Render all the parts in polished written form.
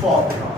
فاتحہ.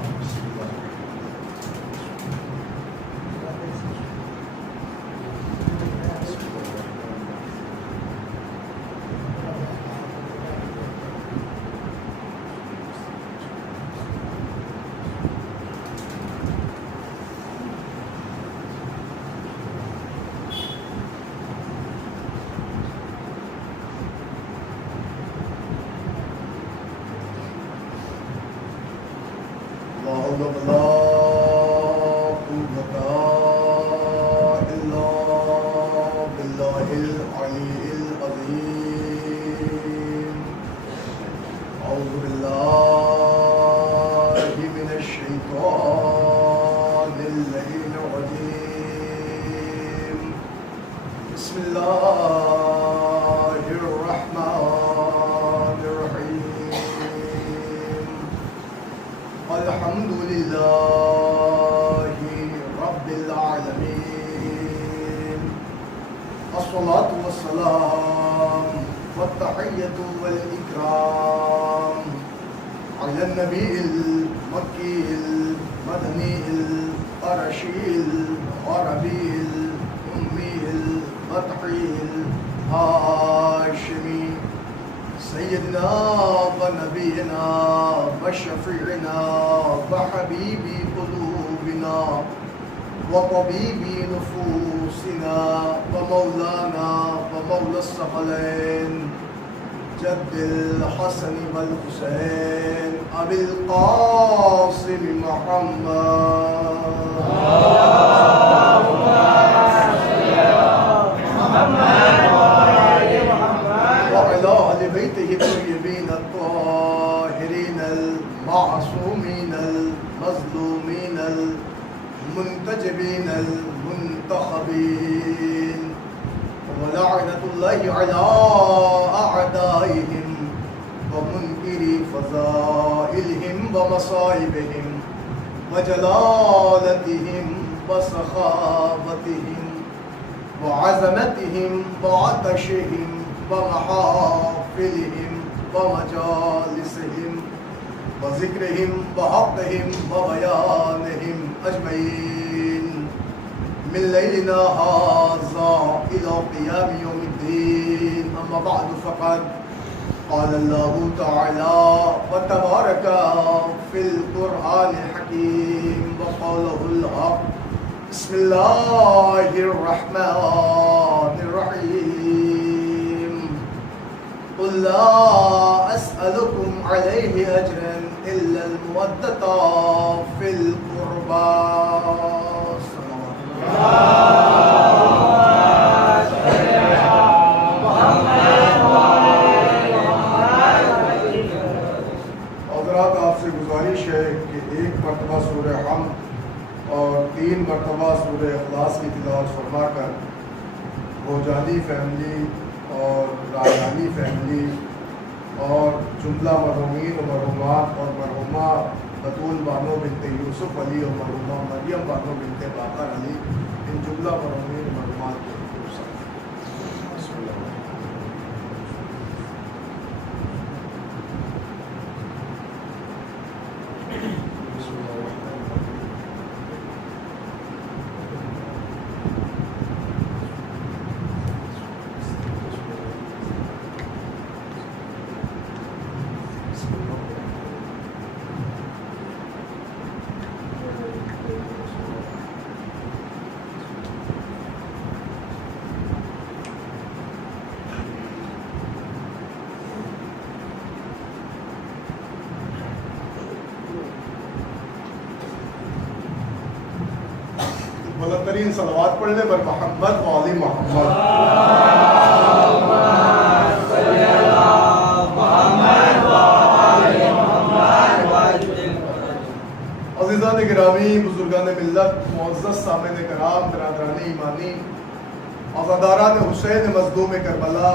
بلندترین صلوات پڑھ لیں بر محمد و آل محمد. عزیزان گرامی، بزرگان ملت، معزز سامعین کرام، برادران ایمانی، عزاداران حسین مظلوم کربلا،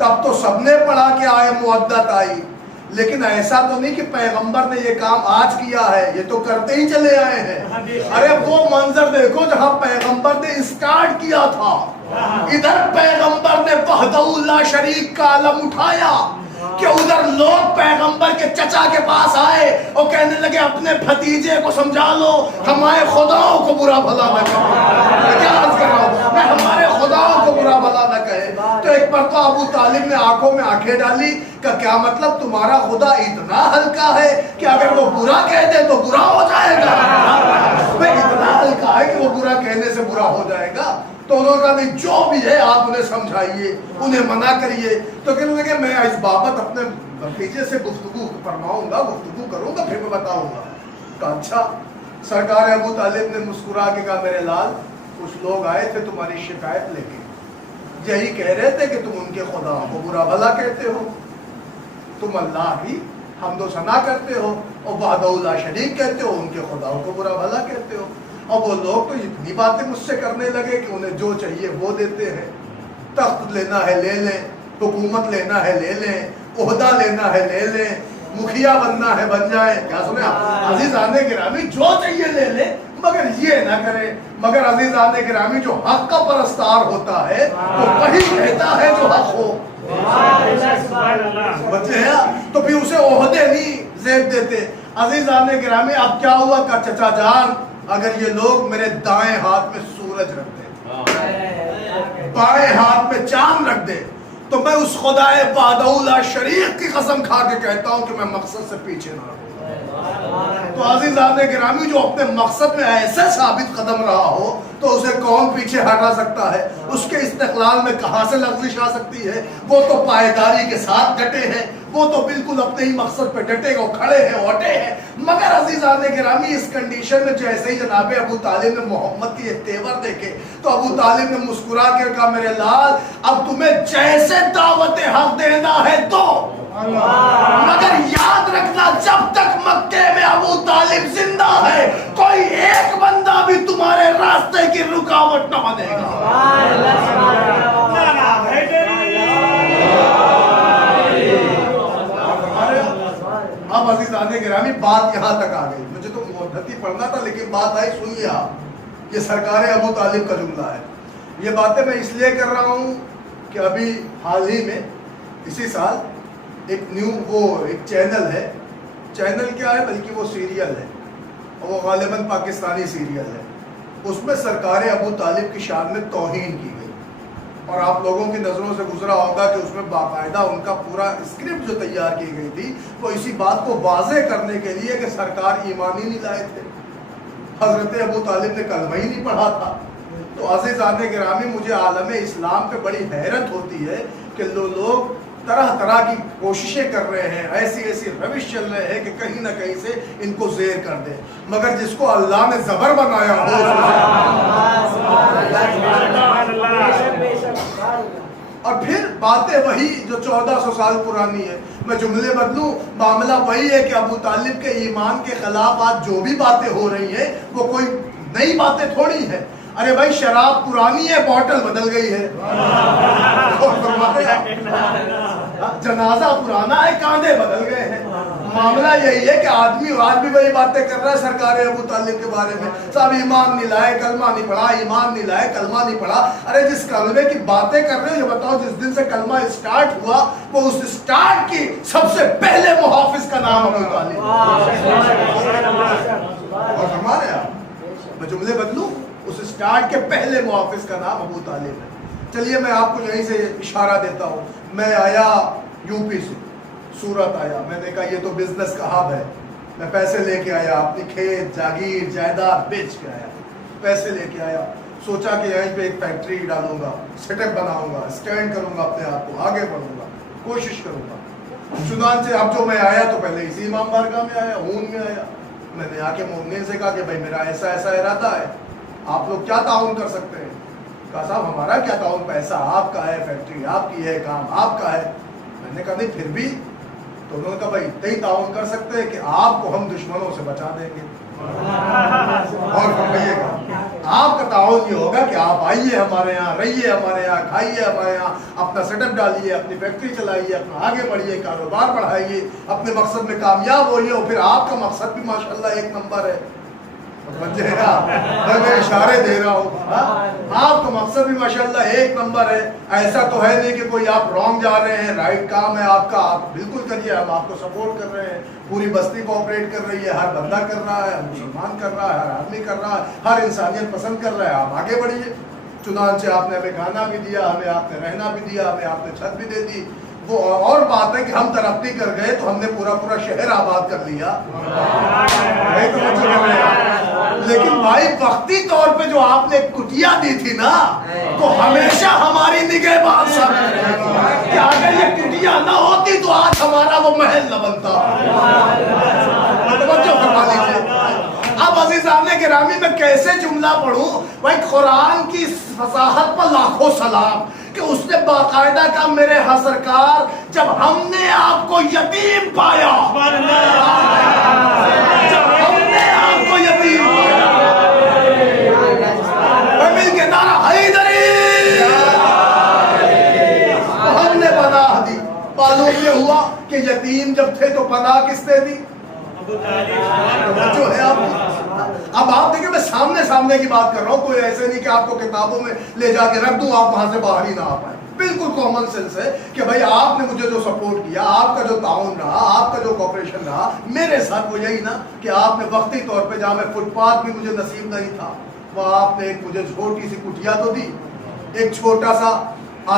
تب تو سب نے پڑھا کہ آئے مودت آئی، لیکن ایسا تو نہیں کہ پیغمبر نے یہ کام آج کیا ہے، یہ تو کرتے ہی چلے آئے ہیں۔ ارے وہ منظر دیکھو جہاں پیغمبر نے اسٹارٹ کیا تھا، ادھر پیغمبر نے وحدہ لا شریک کا علم اٹھایا کہ ادھر لوگ پیغمبر کے چچا کے پاس آئے اور کہنے لگے اپنے بھتیجے کو سمجھا لو ہمارے خداؤں کو برا بھلا نہ کہے۔ میں کیا عرض کر رہا ہوں، میں ہمارے خداؤں کو برا بھلا نہ کہے۔ تو ایک بار تو ابو طالب نے آنکھوں میں آنکھیں ڈالی کہ کیا مطلب تمہارا خدا اتنا ہلکا ہے کہ اگر وہ برا کہہ دے تو برا ہو جائے گا؟ میں اتنا ہلکا ہے کہ وہ برا کہنے سے برا ہو جائے گا؟ تو انہوں نے کہا نہیں جو بھی ہے آپ انہیں سمجھائیے، انہیں منع کریے۔ تو کہنے لگے میں اس بابت اپنے بھتیجے سے گفتگو فرماؤں گا، گفتگو کروں گا، پھر میں بتاؤں گا۔ کہا اچھا۔ سرکار ابو طالب نے مسکرا کے کہا میرے لال کچھ لوگ آئے تھے تمہاری شکایت لے کے، یہی کہہ رہے تھے کہ تم ان کے خدا کو برا بھلا کہتے ہو، تم اللہ کی حمد و ثنا کرتے ہو اور وحدہ لا شریک کہتے ہو، ان کے خداؤں کو برا بھلا کہتے ہو۔ اور وہ لوگ تو اتنی باتیں مجھ سے کرنے لگے کہ انہیں جو چاہیے وہ دیتے ہیں، تخت لینا ہے لے لیں، حکومت لینا ہے لے لیں، عہدہ لینا ہے لے لیں، مکھیا بننا ہے بن جائیں۔ کیا سنیں عزیزان گرامی، جو چاہیے لے لیں مگر یہ نہ کرے۔ مگر عزیزان گرامی جو حق کا پرستار ہوتا ہے وہ وہی کہتا ہے جو حق ہو۔ بچے ہیں تو پھر اسے عہدے نہیں زیب دیتے۔ عزیزان گرامی اب کیا ہوا کہ چچا جان اگر یہ لوگ میرے دائیں ہاتھ میں سورج رکھ دے، بائیں ہاتھ میں چاند رکھ دے، تو میں اس خدائے وحدہ لا شریک کی قسم کھا کے کہتا ہوں کہ میں مقصد سے پیچھے نہ رہوں۔ تو عزیزان گرامی جو اپنے مقصد میں ایسے ثابت قدم رہا ہو تو اسے کون پیچھے ہٹا سکتا ہے؟ اس کے استقلال میں کہاں سے لغزش آ سکتی ہے؟ وہ تو پائیداری کے ساتھ ڈٹے ہیں، وہ تو بالکل اپنے ہی مقصد پہ ڈٹے گا، کھڑے ہیں، اٹے ہیں۔ مگر عزیزان گرامی اس کنڈیشن میں جیسے ہی جناب ابو طالب نے محمد کی یہ تیور دیکھے تو ابو طالب نے مسکرا کر کہا میرے لال اب تمہیں جیسے دعوت حق دینا ہے تو، مگر یاد رکھنا جب تک مکے میں ابو طالب زندہ ہے کوئی ایک بندہ بھی تمہارے راستے کی رکاوٹ نہ بنے گا۔ اب عزیزان گرامی بات یہاں تک آ گئی، مجھے تو مدتی پڑھنا تھا لیکن بات آئی، سنیے آپ، یہ سرکار ابو طالب کا جملہ ہے۔ یہ باتیں میں اس لیے کر رہا ہوں کہ ابھی حال ہی میں اسی سال ایک ایک چینل ہے، چینل کیا ہے بلکہ وہ سیریل ہے، اور وہ غالباً پاکستانی سیریل ہے، اس میں سرکار ابو طالب کی شان میں توہین کی گئی، اور آپ لوگوں کی نظروں سے گزرا ہوگا کہ اس میں باقاعدہ ان کا پورا اسکرپٹ جو تیار کی گئی تھی وہ اسی بات کو واضح کرنے کے لیے کہ سرکار ایمان ہی نہیں لائے تھے، حضرت ابو طالب نے کلمہ ہی نہیں پڑھا تھا۔ تو عزیزان گرامی مجھے عالم اسلام پہ بڑی حیرت ہوتی ہے کہ لوگ طرح طرح کی کوششیں کر رہے ہیں، ایسی ایسی روش چل رہے ہیں کہ کہیں نہ کہیں سے ان کو زیر کر دیں، مگر جس کو اللہ نے زبر بنایا ہو اور پھر باتیں وہی جو 1400 سال پرانی ہے۔ میں جملے بدلوں، معاملہ وہی ہے کہ ابو طالب کے ایمان کے خلاف آج جو بھی باتیں ہو رہی ہیں وہ کوئی نئی باتیں تھوڑی ہیں۔ ارے بھائی شراب پرانی ہے، بوٹل بدل گئی ہے، جنازہ پرانا ہے، کاندھے بدل گئے ہیں۔ معاملہ یہی ہے کہ آدمی آج بھی وہی باتیں کر رہا ہے سرکار ابو طالب کے بارے میں، صاحب ایمان نہیں لائے، کلمہ نہیں پڑھا، ایمان نہیں لائے، کلمہ نہیں پڑھا۔ ارے جس کلمے کی باتیں کر رہے ہو یہ بتاؤ جس دن سے کلمہ اسٹارٹ ہوا وہ اس اسٹارٹ کی سب سے پہلے محافظ کا نام ابو طالب، اور ہمارے آپ میں جملے بدلوں، اس اسٹارٹ کے پہلے محافظ کا نام ابو طالب ہے۔ چلیے میں آپ کو یہیں سے اشارہ دیتا ہوں، میں آیا یو پی سے، سورت آیا، میں نے کہا یہ تو بزنس کا ہب ہے، میں پیسے لے کے آیا، اپنی کھیت جاگیر جائیداد بیچ کے آیا، پیسے لے کے آیا، سوچا کہ یہیں پہ ایک فیکٹری ڈالوں گا، سیٹ اپ بناؤں گا، اسٹینڈ کروں گا، اپنے آپ کو آگے بڑھوں گا، کوشش کروں گا۔ چنانچہ اب جو میں آیا تو پہلے اسی امام بارگاہ میں آیا، اون میں آیا، میں نے آ کے مومنین سے کہا کہ بھائی میرا ایسا ایسا ارادہ ہے، آپ لوگ کیا تعاون کر سکتے ہیں؟ کہا صاحب ہمارا کیا تعاون، پیسہ آپ کا ہے، فیکٹری آپ کی ہے، کام آپ کا ہے۔ میں نے کہا نہیں پھر بھی، تو انہوں نے کہا بھائی اتنا ہی تعاون کر سکتے ہیں کہ آپ کو ہم دشمنوں سے بچا دیں گے، اور فرمائیے گا آپ کا تعاون یہ ہوگا کہ آپ آئیے ہمارے یہاں، رہیے ہمارے یہاں، کھائیے ہمارے یہاں، اپنا سیٹ اپ ڈالیے، اپنی فیکٹری چلائیے، اپنا آگے بڑھیے، کاروبار بڑھائیے، اپنے مقصد میں کامیاب ہوئیے، اور پھر آپ کا مقصد بھی ماشاءاللہ ایک نمبر ہے. میں اشارے دے رہا ہوں، آپ کا مقصد بھی ماشاءاللہ ایک نمبر ہے. ایسا تو ہے نہیں کہ کوئی آپ رانگ جا رہے ہیں، رائٹ کام ہے آپ کا، آپ بالکل کریے، ہم آپ کو سپورٹ کر رہے ہیں. پوری بستی کوآپریٹ کر رہی ہے، ہر بندہ کر رہا ہے، مسلمان کر رہا ہے، ہر آدمی کر رہا ہے، ہر انسانیت پسند کر رہا ہے. آپ آگے بڑھیے. چنانچہ آپ نے ہمیں کھانا بھی دیا، ہمیں آپ نے رہنا بھی دیا، ہمیں آپ نے چھت بھی دے دی. وہ اور بات ہے کہ ہم ترقی کر گئے تو ہم نے پورا شہر آباد کر لیا. لیکن بھائی وقتی طور پہ جو آپ نے کٹیا دی تھی نا، تو ہمیشہ ہماری نگہبان ثابت رہے گی کہ اگر یہ کٹیا نہ ہوتی تو آج ہمارا وہ محل نہ بنتا. توجہ فرما لیجیے. اب عزیزان گرامی میں کیسے جملہ پڑھوں؟ بھائی قرآن کی فصاحت پر لاکھوں سلام کہ اس نے باقاعدہ کہا میرے سرکار جب ہم نے آپ کو یتیم پایا، جب ہم نے آپ کو یتیم پایا، مل کے نعرہ حیدری، تو ہم نے پناہ دی. معلوم یہ ہوا کہ یتیم جب تھے تو پناہ کس نے دی؟ جو ہے اب آپ دیکھیں میں سامنے کی بات کر رہا ہوں، کوئی ایسے نہیں کہ آپ کو کتابوں میں لے جا کے رکھ دوں آپ وہاں سے باہر ہی نہ آ پائیں. بالکل کامن سینس ہے کہ بھائی آپ نے مجھے جو سپورٹ کیا، آپ کا جو تعاون رہا، آپ کا جو کوآپریشن رہا میرے ساتھ، وہ یہی نا کہ آپ نے وقتی طور پہ جہاں میں فٹ پاتھ بھی مجھے نصیب نہیں تھا، وہ آپ نے ایک مجھے چھوٹی سی کٹیا تو دی، ایک چھوٹا سا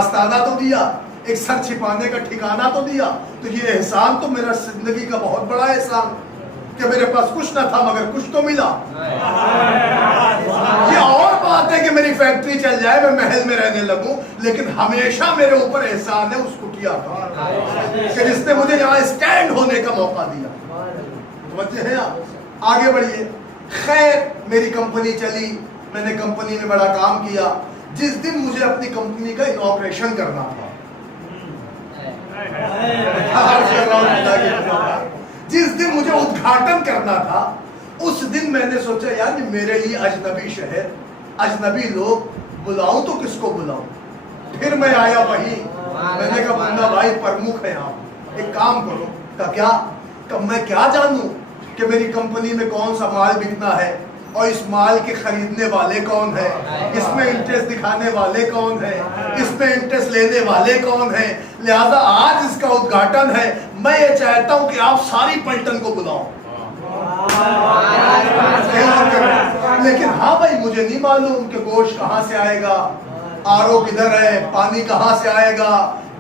آستانہ تو دیا، ایک سر چھپانے کا ٹھکانہ تو دیا. تو یہ احسان تو میرا زندگی کا بہت بڑا احسان کہ میرے پاس کچھ نہ تھا مگر کچھ تو ملا. یہ اور بات ہے کہ میری فیکٹری چل جائے، میں محل میں رہنے لگوں، لیکن ہمیشہ میرے اوپر احسان ہے اس کٹیا کا کہ جس نے مجھے یہاں اسٹینڈ ہونے کا موقع دیا. سمجھتے ہیں آپ؟ آگے بڑھیے. خیر میری کمپنی چلی، میں نے کمپنی میں بڑا کام کیا. جس دن مجھے اپنی کمپنی کا انوگریشن کرنا تھا، جس دن مجھے ادگھاٹن کرنا تھا، اس دن میں نے سوچا یار یہ میرے لیے اجنبی شہر، اجنبی لوگ، بلاؤں تو کس کو بلاؤں. پھر میں آیا وہیں، میں نے کہا بندہ بھائی پرمکھ ہیں آپ، ایک کام کرو. کیا کہ میں کیا جانوں کہ میری کمپنی میں کون سا مال بکنا ہے اور اس مال کے خریدنے والے کون ہیں، اس میں انٹرسٹ دکھانے والے کون ہیں، اس میں انٹرسٹ لینے والے کون ہیں. لہذا آج اس کا ادگھاٹن ہے، میں یہ چاہتا ہوں کہ آپ ساری پلٹن کو بلاؤ. لیکن ہاں بھائی مجھے نہیں معلوم کہ گوشت کہاں سے آئے گا، آر او کدھر ہے، پانی کہاں سے آئے گا،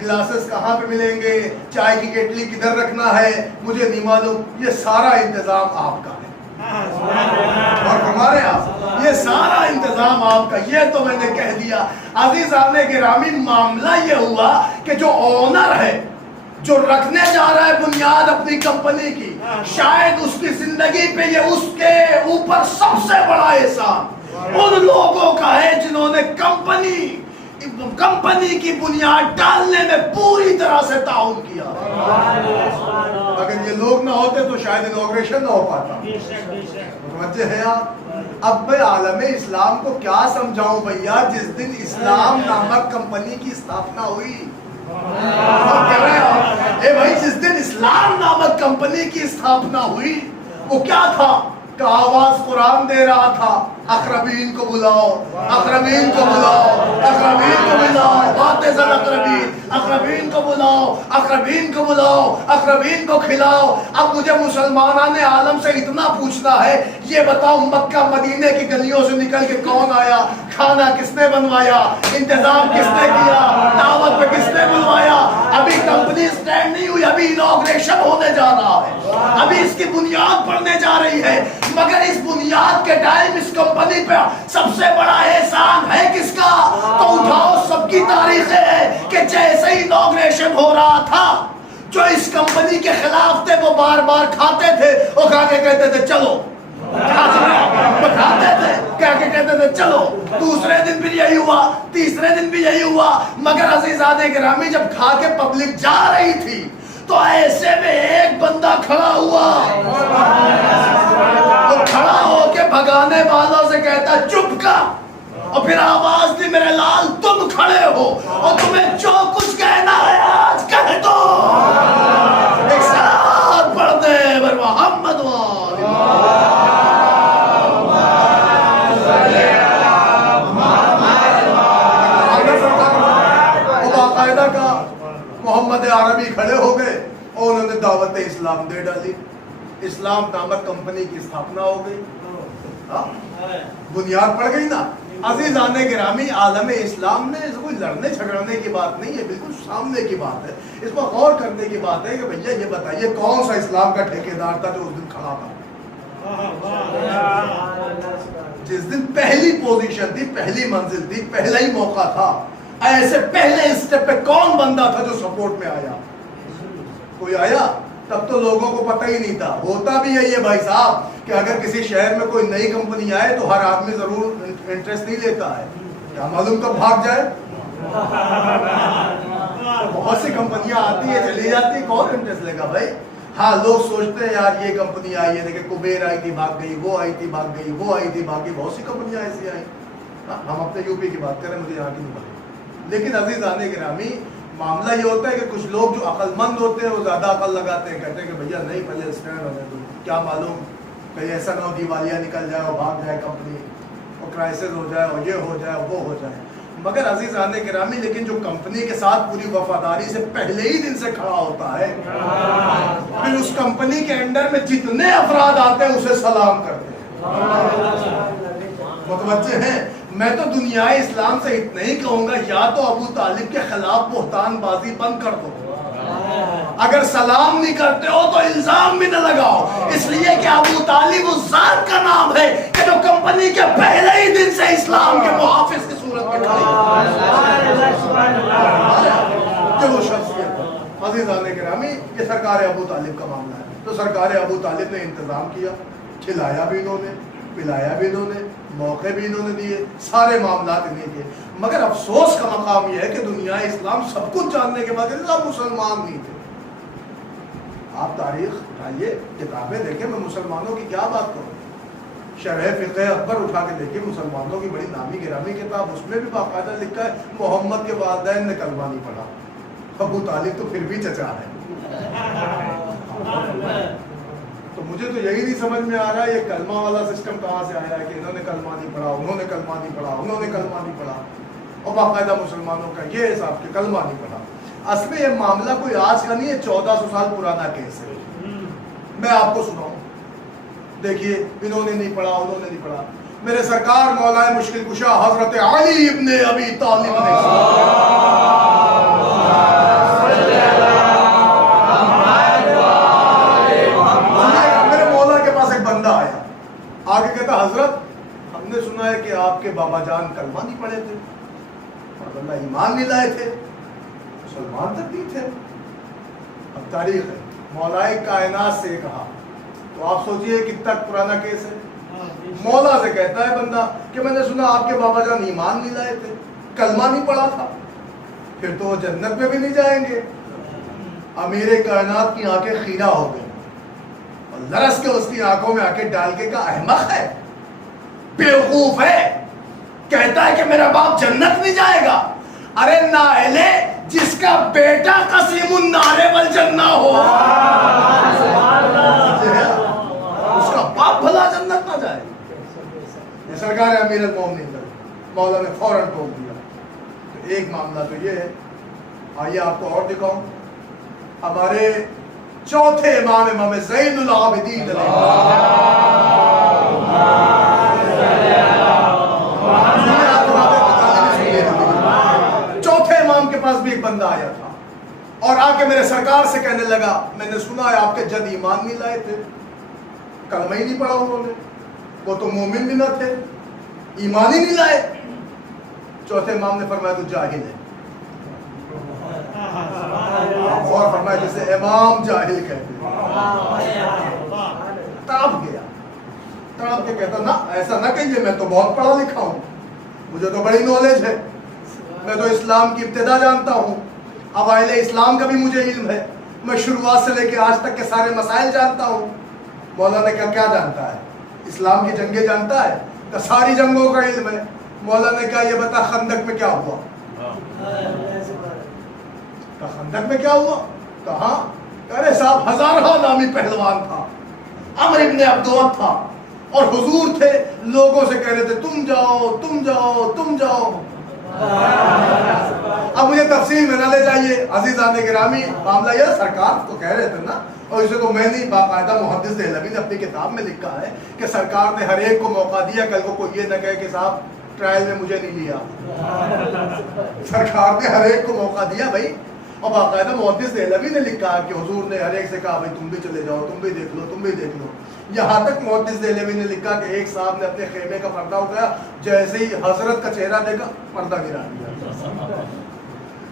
گلاسز کہاں پہ ملیں گے، چائے کی کیٹلی کدھر رکھنا ہے، مجھے نہیں معلوم. یہ سارا انتظام آپ کا ہے. اور ہمارے آپ یہ سارا انتظام آپ کا. یہ تو میں نے کہہ دیا. عزیزان گرامی معاملہ یہ ہوا کہ جو اونر ہے، جو رکھنے جا رہا ہے بنیاد اپنی کمپنی کی، شاید اس کی زندگی پہ یہ اس کے اوپر سب سے بڑا احسان ان لوگوں کا ہے جنہوں نے کمپنی کی بنیاد ڈالنے میں پوری طرح سے تعاون کیا. اگر یہ لوگ نہ ہوتے تو شاید انوگریشن نہ ہو پاتا. سمجھے ہیں آپ؟ اب میں عالم اسلام کو کیا سمجھاؤں بھیا جس دن اسلام نامک کمپنی کی استھاپنا ہوئی. اے بھائی جس دن اسلام نامک کمپنی کی استھاپنا ہوئی وہ کیا تھا کہ آواز قرآن دے رہا تھا اقربین کو بلاؤ، اقربین کو بلاؤ، اقربین کو بلاؤ، باتیں زن اقربین، اقربین کو بلاؤ، اقربین کو بلاؤ، اقربین کو کھلاؤ. اب مجھے مسلمانان عالم سے اتنا پوچھنا ہے، یہ بتاؤ مکہ مدینے کی گلیوں سے نکل کے کون آیا، کھانا کس نے بنوایا، انتظام کس نے کیا، دعوت پہ کس نے بلوایا. ابھی کمپنی سٹینڈ نہیں ہوئی، ابھی انوگریشن ہونے جا رہا ہے، ابھی اس کی بنیاد پڑنے جا رہی ہے. مگر اس بنیاد کے ٹائم اس کمپنی پہ سب سے بڑا احسان ہے کس کا؟ تو اٹھاؤ سب کی تاریخیں ہیں کہ جیسے ہی انوگریشن ہو رہا تھا جو اس کمپنی کے خلاف تھے وہ بار بار کھاتے تھے، وہ کھا کے کہتے تھے چلو، کھاتے تھے کہہ کے کہتے تھے چلو. دوسرے دن بھی یہی ہوا، تیسرے دن بھی یہی ہوا. مگر عزیزان گرامی جب کھا کے پبلک جا رہی تھی تو ایسے میں ایک بندہ کھڑا ہوا وہ کھڑا ہو کے بھگانے والوں سے کہتا چپ کا، اور پھر آواز دی میرے لال تم کھڑے ہو اور تمہیں جو کچھ کہنا ہے آج کہہ دو. ایک ساتھ پڑھ دے بر محمد باقاعدہ کا محمد عربی کھڑے ہو گئے اور انہوں نے دعوت اسلام دے ڈالی. اسلام نامک کمپنی کی استھاپنا ہو گئی، بنیاد پڑ گئی نا. عزیزان گرامی، عالم اسلام میں کوئی لڑنے جھگڑنے کی بات نہیں ہے، بالکل سامنے کی بات ہے. اس پر غور کرنے کی بات ہے کہ بھیا یہ بتائیے کون سا اسلام کا ٹھیکیدار تھا جو اس دن کھڑا تھا، جس دن پہلی پوزیشن تھی، پہلی منزل تھی، پہلا ہی موقع تھا. ایسے پہلے اسٹیپ پہ کون بندہ تھا جو سپورٹ میں آیا؟ کوئی آیا؟ تب تو لوگوں کو پتہ ہی نہیں تھا. ہوتا بھی یہی ہے بھائی صاحب کہ اگر کسی شہر میں کوئی نئی کمپنی آئے تو ہر آدمی ضرور انٹرسٹ نہیں لیتا ہے. کیا معلوم کب بھاگ جائے. بہت سی کمپنیاں آتی ہیں چلی جاتی ہیں، کون انٹرسٹ لے گا بھائی. ہاں لوگ سوچتے ہیں یار یہ کمپنی آئی ہے، دیکھیں کبیر آئی تھی بھاگ گئی، وہ آئی تھی بھاگ گئی، وہ آئی تھی بھاگ گئی. بہت سی کمپنیاں ایسی آئیں. ہم اپنے یو پی کی بات کریں، مجھے یہاں کی نہیں پتہ. لیکن عزیزان گرامی، معاملہ یہ ہوتا ہے کہ کچھ لوگ جو عقل مند ہوتے ہیں وہ زیادہ عقل لگاتے ہیں، کہتے ہیں کہ بھیا نہیں پہلے اسٹینڈ ہونے دو، کیا معلوم کہیں ایسا نہ ہو دیوالیہ نکل جائے اور بھاگ جائے کمپنی، اور کرائسس ہو جائے اور یہ ہو جائے وہ ہو جائے. مگر عزیزان گرامی، لیکن جو کمپنی کے ساتھ پوری وفاداری سے پہلے ہی دن سے کھڑا ہوتا ہے، پھر اس کمپنی کے انڈر میں جتنے افراد آتے ہیں اسے سلام کرتے ہیں. متوجہ ہیں؟ میں تو دنیا اسلام سے اتنا ہی کہوں گا، یا تو ابو طالب کے خلاف بہتان بازی بند کر دو. اگر سلام نہیں کرتے ہو تو الزام بھی نہ لگاؤ، اس لیے کہ ابو طالب اس ذات کا نام ہے کہ جو کمپنی کے پہلے ہی دن سے اسلام کے محافظ کی صورت میں کھڑی ہے. وہ شخصیت عزیزان گرامی، یہ سرکار ابو طالب کا معاملہ ہے. تو سرکار ابو طالب نے انتظام کیا، کھلایا بھی انہوں نے، پلایا بھی انہوں نے، موقع بھی انہوں نے دیے، سارے معاملات انہیں کیے. مگر افسوس کا مقام یہ ہے کہ دنیا اسلام سب کچھ جاننے کے بعد سب مسلمان نہیں تھے. آپ تاریخ اٹھائیے، کتابیں دیکھیں. میں مسلمانوں کی کیا بات کروں، شرح فقہ اکبر اٹھا کے دیکھیے، مسلمانوں کی بڑی نامی گرامی کتاب، اس میں بھی باقاعدہ لکھا ہے محمد کے والدین نے کلمہ نہیں پڑھا. ابو طالب تو پھر بھی چچا ہے. تو مجھے تو یہی نہیں سمجھ میں آ رہا ہے یہ کلمہ والا سسٹم کہاں سے آیا ہے کہ انہوں نے کلمہ نہیں پڑھا، انہوں نے کلمہ نہیں پڑھا، انہوں نے کلمہ نہیں پڑھا، اور باقاعدہ مسلمانوں کا یہ حساب کہ کلمہ نہیں پڑھا. اصل میں یہ معاملہ کوئی آج کا نہیں ہے، 1400 سال پرانا کیس ہے. میں آپ کو سناؤں، دیکھیے انہوں نے نہیں پڑھا، انہوں نے نہیں پڑھا. میرے سرکار مولا مشکل کشا حضرت علی ابن ابی طالب نے میرے مولا کے پاس ایک بندہ آیا، آگے کہتا حضرت ہم نے سنا ہے کہ آپ کے بابا جان کلمہ نہیں پڑھے تھے اور بندہ ایمان نہیں لائے تھے، مسلمان تک نہیں تھے. اب تاریخ ہے، مولا کائنات سے کہا تو آپ سوچئے کتنا پرانا کیس ہے. مولا سے کہتا ہے بندہ کہ میں نے سنا آپ کے بابا جان ایمان نہیں لائے تھے، کلمہ نہیں پڑھا تھا، پھر تو وہ جنت میں بھی نہیں جائیں گے. امیر کائنات کی آنکھیں خیرہ ہو گئی اور لرس کے اس کی آنکھوں میں آ کے ڈال کے کہا احمق ہے، بیوقوف ہے، کہتا ہے کہ میرا باپ جنت نہیں جائے گا. ارے نااہلے، جس کا بیٹا قسیم النار والجنہ ہو اس کا باپ بھلا جنت نہ جائے. یہ سرکار امیر المومنین مولا نے فوراً ٹوک دیا. تو ایک معاملہ تو یہ ہے. آئیے آپ کو اور دکھاؤں، ہمارے چوتھے امام زین العابدین چوتھے امام کے پاس بھی ایک بندہ آیا تھا اور آ کے میرے سرکار سے کہنے لگا میں نے سنا ہے آپ کے جد ایمان نہیں لائے تھے، کلمہ ہی نہیں پڑھا انہوں نے، وہ تو مومن بھی نہ تھے، ایمان ہی نہیں لائے. چوتھے امام نے فرمایا تو جاہل ہے. اور فرمایا جسے امام جاہل کہتے ہیں. تڑپ گیا، تڑپ کے کہتا نا ایسا نہ کہیے، میں تو بہت پڑھا لکھا ہوں، مجھے تو بڑی نالج ہے، میں تو اسلام کی ابتدا جانتا ہوں، اوائل اسلام کا بھی مجھے علم ہے، میں شروعات سے لے کے آج تک کے سارے مسائل جانتا ہوں. مولا نے کہا کیا جانتا ہے؟ اسلام کی جنگیں جانتا ہے؟ کہ ساری جنگوں کا علم ہے. مولا نے کہا یہ بتا خندق میں کیا ہوا؟ کہ خندق میں کیا ہوا؟ کہاں؟ ارے صاحب ہزارہ نامی پہلوان تھا, عمر ابن عبدوت تھا, اور حضور تھے, لوگوں سے کہہ رہے تھے تم جاؤ تم جاؤ تم جاؤ. اب مجھے تفصیل میں نہ لے جائیے عزیزان گرامی, معاملہ یہ سرکار کو کہہ رہے تھے نا, اور اسے تو میں نہیں, باقاعدہ محدث دہلوی نے اپنی کتاب میں لکھا ہے کہ سرکار نے ہر ایک کو موقع دیا, کل کو کوئی یہ نہ کہے کہ صاحب ٹرائل میں مجھے نہیں لیا. سرکار نے ہر ایک کو موقع دیا بھائی, اور باقاعدہ محدث دہلوی نے لکھا کہ حضور نے ہر ایک سے کہا بھائی تم بھی چلے جاؤ, تم بھی دیکھ لو, تم بھی دیکھ لو. یہاں تک محدث دہلوی نے لکھا کہ ایک صاحب نے اپنے خیمے کا پردہ اٹھایا, جیسے ہی حضرت کا چہرہ دیکھا پردہ گرا دیا,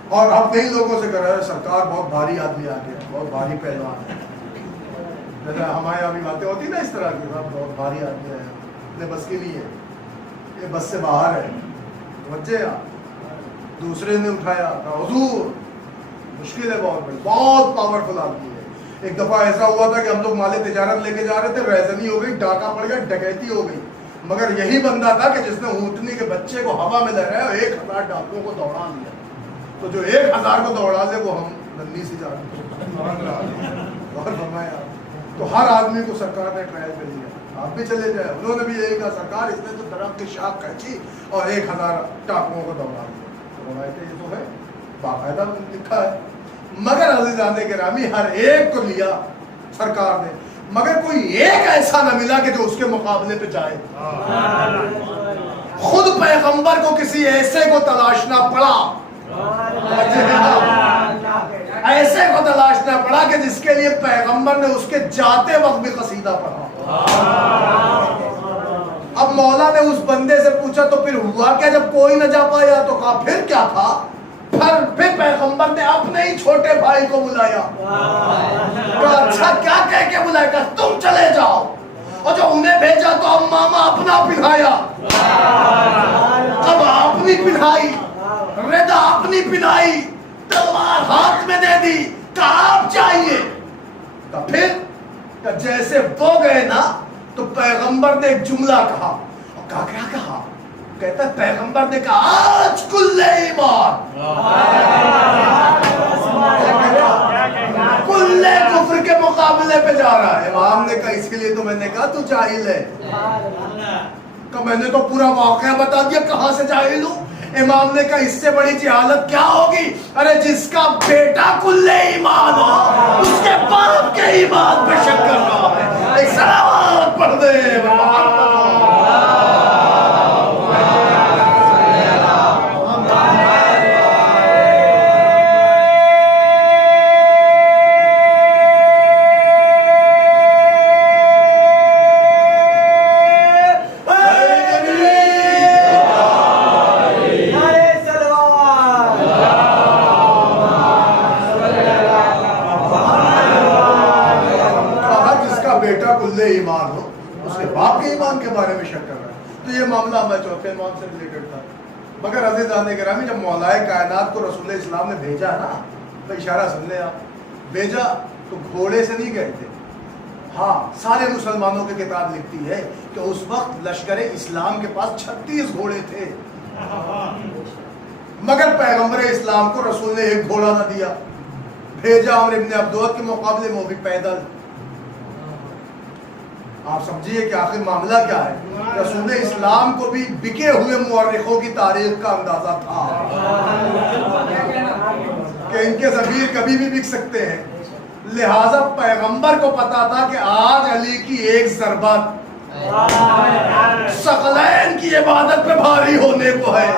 اور اپنے ہی لوگوں سے کہہ رہا ہے سرکار بہت بھاری آدمی آ گیا, بہت بھاری پہلوان ہے. جیسے ہمارے یہاں بھی باتیں ہوتی نا اس طرح کی, بہت بھاری آدمی ہے, اپنے بس کی نہیں ہے, یہ بس سے باہر ہے. بچے دوسرے نے اٹھایا, کہا حضور مشکل ہے بہت بڑی, بہت پاورفل آدمی ہے. ایک دفعہ ایسا ہوا تھا کہ ہم لوگ مال تجارت لے کے جا رہے تھے, رہزنی ہو گئی, ڈاکہ پڑ گیا, ڈکیتی ہو گئی, مگر یہی بندہ تھا کہ جس نے اونٹنی کے بچے کو ہوا میں لہرایا اور 1000 ڈاکوں کو دوڑا لیا. تو جو 1000 کو دوڑا لے وہ ہم ننھی سی جا اور فرمایا. تو ہر آدمی کو سرکار نے ٹرائل پہ لیا, آپ بھی چلے جائیں. انہوں نے بھی یہی کہا سرکار اس نے تو درخت کی شاخ کھینچی اور 1000 ٹاکوں کو دوڑا لیا. یہ تو ہے, باقاعدہ لکھا ہے. مگر عزیزان گرامی ہر ایک کو لیا سرکار نے, مگر کوئی ایک ایسا نہ ملا کہ جو اس کے مقابلے پہ جائے. خود پیغمبر کو کسی ایسے کو تلاشنا پڑا, ایسے کو تلاشنا پڑا کہ جس کے لیے پیغمبر نے اس کے جاتے وقت بھی قصیدہ پڑھا. اب مولا نے اس بندے سے پوچھا تو پھر ہوا کیا جب کوئی نہ جا پایا؟ تو کہا پھر کیا تھا؟ پھر پیغمبر نے اپنے ہی چھوٹے بھائی کو بلایا. کہا اچھا کیا کہہ کے بلایا؟ کہا تم چلے جاؤ. اور جو انہیں بھیجا تو اب ماما اپنا پہنایا, اب اپنی پہنائی, ردا اپنی پہنائی, تلوار ہاتھ میں دے دی, کہا آپ چاہیے. کہا پھر کہ جیسے وہ گئے نا تو پیغمبر نے ایک جملہ کہا. اور کہا کیا کہا؟ کہتا ہے پیغمبر نے کہا آج کل ایمان, کل کفر کے مقابلے پہ جا رہا ہے. امام نے کہا اس کے لیے تو میں نے کہا تو جاہل ہے. کہ میں نے تو پورا واقعہ بتا دیا, کہاں سے جاہل ہوں. امام نے کہا اس سے بڑی جہالت کیا ہوگی؟ ارے جس کا بیٹا کل ایمان ہو اس کے باپ کے ایمان پہ شک کر رہا ہے. ایک سلام پڑھ دے. ایمان ہو اس کے باپ کے ایمان کے بارے میں شک کر رہا ہے. تو یہ معاملہ ہمارے چوتھے امام سے ریلیٹڈ تھا. مگر عزیزان گرامی جب مولا کائنات کو رسول اسلام نے بھیجا نا, تو اشارہ سن لے آپ, بھیجا تو گھوڑے سے نہیں گئے تھے. ہاں سارے مسلمانوں کی کتاب لکھتی ہے کہ اس وقت لشکر اسلام کے پاس 36 گھوڑے تھے, مگر پیغمبر اسلام کو رسول نے ایک گھوڑا نہ دیا, بھیجا عمر ابن عبدوت کے مقابلے میں وہ بھی پیدل. آپ سمجھیے کہ آخر معاملہ کیا ہے. رسول اسلام کو بھی بکے ہوئے مورخوں کی تاریخ کا اندازہ تھا کہ ان کے ضمیر کبھی بھی بک سکتے ہیں. لہٰذا پیغمبر کو پتا تھا کہ آج علی کی ایک ضربت ثقلین کی عبادت پہ بھاری ہونے کو ہے.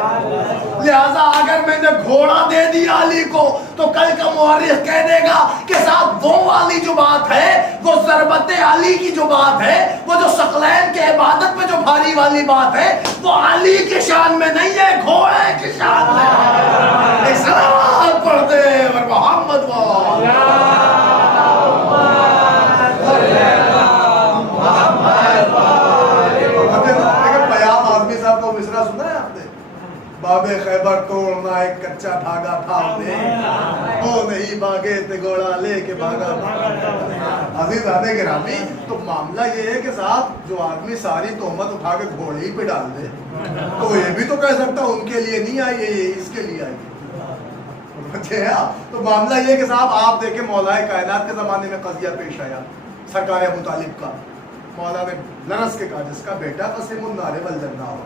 لہذا اگر میں نے گھوڑا دے دیا علی کو تو کل کا مورخ کہہ دے گا کہ صاحب وہ والی جو بات ہے, وہ ضربت علی کی جو بات ہے, وہ جو ثقلین کے عبادت پہ جو بھاری والی بات ہے, وہ علی کی شان میں نہیں ہے, گھوڑے کی شان میں ہے. ایک سلام پڑھ دے اور محمد باب خیبر توڑنا ایک کچا دھاگا تھا انہیں، وہ نہیں بھاگے تھے گھوڑا لے کے بھاگا۔ عزیزان گرامی، تو معاملہ یہ ہے کہ صاحب جو آدمی ساری تہمت اٹھا کے گھوڑے ہی پہ ڈال دے تو یہ بھی تو کہہ سکتا ان کے لیے نہیں آئی ہے، یہ اس کے لیے آئی ہے۔ تو معاملہ یہ کہ صاحب آپ دیکھیں مولا کائنات کے زمانے میں قضیہ پیش آیا سرکار ابو طالب کا۔ مولا نے لرس کے کہا جس کا بیٹا قسم النار والجنہ ہو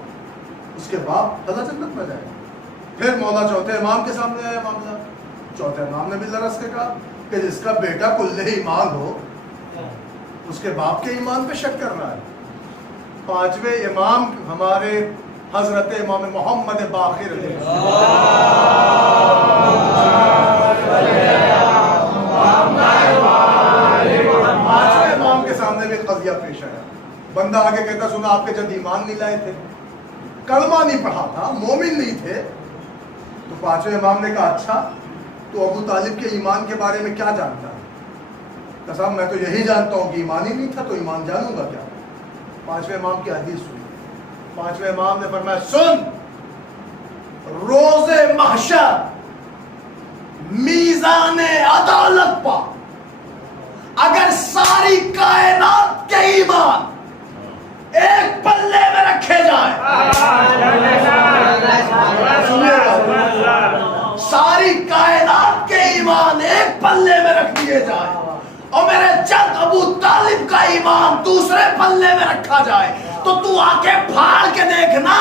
اس کے باپ خدا جنت میں جائے۔ پھر مولا چوتھے امام کے سامنے آیا معاملہ، چوتھے امام نے بھی لرس کے کہا کہ جس کا بیٹا کلہ ایمان ہو اس کے باپ کے ایمان پہ شک کر رہا ہے۔ پانچویں امام ہمارے حضرت امام محمد باقر علیہ پانچویں امام کے سامنے بھی قضیہ پیش آیا۔ بندہ آگے کہتا سنا آپ کے جد ایمان نہیں لائے تھے، کلمہ نہیں پڑھا تھا، مومن نہیں تھے۔ تو پانچویں امام نے کہا اچھا تو ابو طالب کے ایمان کے بارے میں کیا جانتا ہے؟ کہ صاحب میں تو یہی جانتا ہوں کہ ایمان ہی نہیں تھا، تو ایمان جانوں گا کیا؟ پانچویں امام کی حدیث سنی۔ پانچویں امام نے فرمایا سن، روز محشر میزان عدالت پر اگر ساری کائنات کے ایمان ایک پلے میں رکھے جائیں، ساری کائنات کے ایمان ایک پلے میں رکھ دیے جائیں اور میرے جد ابو طالب کا ایمان دوسرے پلے میں رکھا جائے تو آنکھیں پھاڑ کے دیکھنا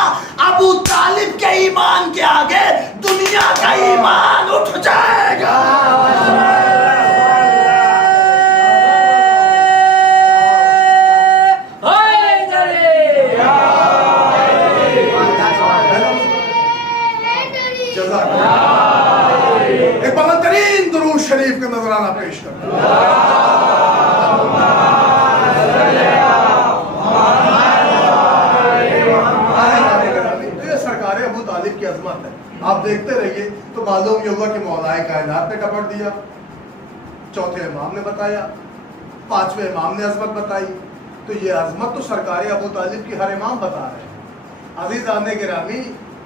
ابو طالب کے ایمان کے آگے دنیا کا ایمان اٹھ جائے گا۔ ایک بلند ترین درود شریف کا نذرانہ پیش کرتا یہ سرکار ابو طالب کی عظمت ہے۔ آپ دیکھتے رہیے تو معلوم یہ ہوا کہ مولا کائنات نے کپڑ دیا، چوتھے امام نے بتایا، پانچویں امام نے عظمت بتائی، تو یہ عظمت تو سرکار ابو طالب کی ہر امام بتا رہے ہیں۔ عزیزان گرامی،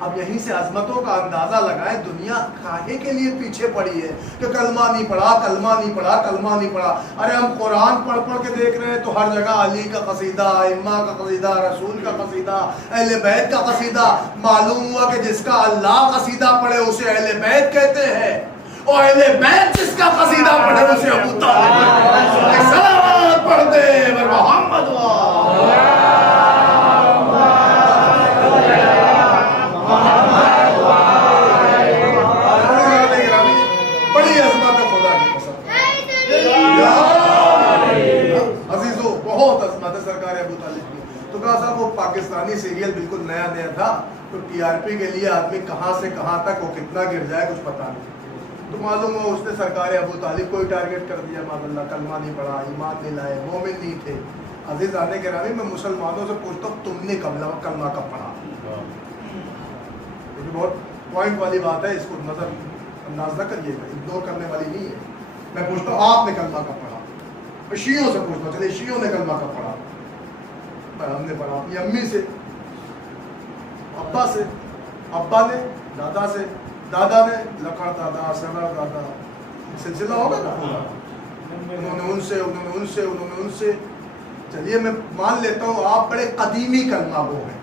اب یہیں سے عظمتوں کا اندازہ لگائیں دنیا کاہے کے لیے پیچھے پڑی ہے کہ کلمہ نہیں پڑھا، کلمہ نہیں پڑھا، کلمہ نہیں پڑھا۔ ارے ہم قرآن پڑھ پڑھ کے دیکھ رہے ہیں تو ہر جگہ علی کا قصیدہ، ائمہ کا قصیدہ، رسول کا قصیدہ، اہل بیت کا قصیدہ۔ معلوم ہوا کہ جس کا اللہ قصیدہ پڑھے اسے اہل بیت کہتے ہیں، اور اہل بیت جس کا قصیدہ پڑھے اسے ابو طالب۔ سلام پڑھ دے محمد صاحب۔ وہ پاکستانی سیریل بالکل نیا نیا تھا تو ٹی آر پی کے لیے آدمی کہاں سے کہاں تک وہ کتنا گر جائے کچھ پتا نہیں، تو معلوم ہو اس نے سرکار ابو طالب کو ہی ٹارگیٹ کر دیا۔ معاذ اللہ، کلمہ نہیں پڑھا، ایمان نہیں لائے، مومن نہیں تھے۔ عزیز آنے کے رامی میں مسلمانوں سے پوچھتا ہوں تم نے کلمہ کب پڑھا؟ یہ بہت پوائنٹ والی بات ہے، اس کو نظر انداز نہ کریے گا، اگنور کرنے والی نہیں ہے۔ میں پوچھتا ہوں آپ نے کلمہ کب پڑھا؟ میں شیعوں سے پوچھتا ہوں، چلے شیعوں نے کلمہ کب پڑھا؟ ہم نے پڑھا اپنی امی سے، ابا سے، ابا نے دادا سے، دادا نے لکڑ دادا، سرا دادا، سلسلہ ہوگا نا، انہوں نے ان سے، انہوں نے ان سے، انہوں نے ان سے۔ چلیے میں مان لیتا ہوں آپ بڑے قدیمی کلمہ گو ہیں،